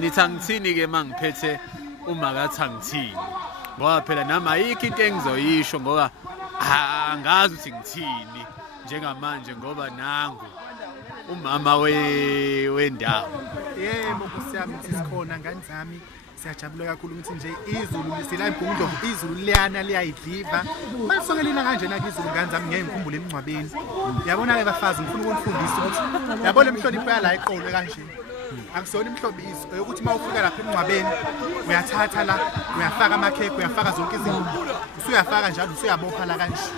Nithangithini ke mangiphethe uMakaThangithini. Ngoba phela nami ayikho into engizoyisho ngoba angazi ukuthi ngithini njengamanje ngoba nangu umama wendawo. Yebo kusiyami sikhona ngani zami siyajabula kakhulu ukuthi nje izulu lisila ibhungudlo izulu liyana liyayidliva masongelina kanjena ke izulu ngani zami ngeke ngikhumbule emncwabeni yabona ke bafazi ngifuna ukunifundisa ukuthi yabona imhlonipho yala eqolo kanje akusona imhlobiso ukuthi mawufika lapha emncwabeni uyathatha la uyafaka amakhekhe uyafaka zonke izinto usuyafaka njalo usuyabopha la kanje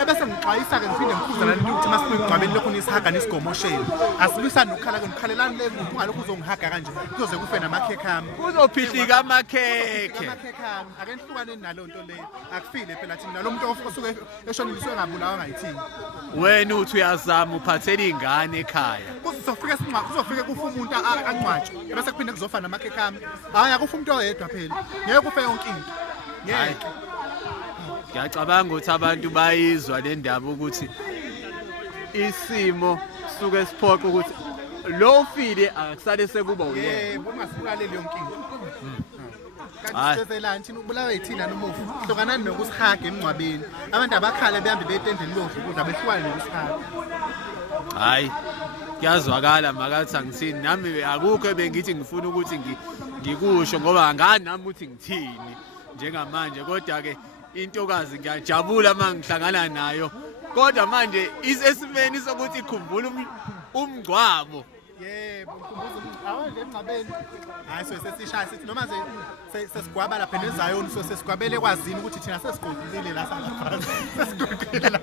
ebese ngixwayisa ke ngiphinde ngikhuza lana ukuthi masibuye emncwabeni lokho nisihaga nesigomosheni asilwisana nokukhala ke ngikhalelani le muntu ungalokho uzongihaga kanje kuzoze kufe namakhekhe ami Uzophihlika amakhekhe ami ake nihlukane nalo nto leyo akufile phela thina lo muntu osuke eshoniswe ngabulawa ngayithini wena uthi uyazama uphathela ingane ekhaya kuzofike kufa umuntu ancwatshwe ebese kuphinde kuzofa namakhekhe ami hayi akufa umuntu oyedwa phela ngeke kufe yonke into ngeke ngiyacabanga ukuthi abantu bayizwa le ndaba ukuthi isimo suke siphoqa ukuthi lo ufile akusale sekuba uyena yebo ungasibulali yonke into kanti sizelani thina ubulawa yithina nomufu hlokanani nokusihaga emncwabeni abantu abakhale behambe betendeni lokho ukuze behlukane nokusihaga hayi kuyazwakala MakaThangithini nami akukho ebengithi ngifuna ukuthi ngikusho ngoba angani nami ukuthi ngithini njengamanje kodwa ke intokazi ngiyajabula mangihlangana nayo kodwa manje isesimeni sokuthi ikhumbule umngcwabo yebo ngikhumbula awanje emncabeni hayi so sesishaya sithi noma sesigwaba lapha neZayoni so sesigwabele kwazini ukuthi thina sesiqondile la sangaphansi sesiqondile la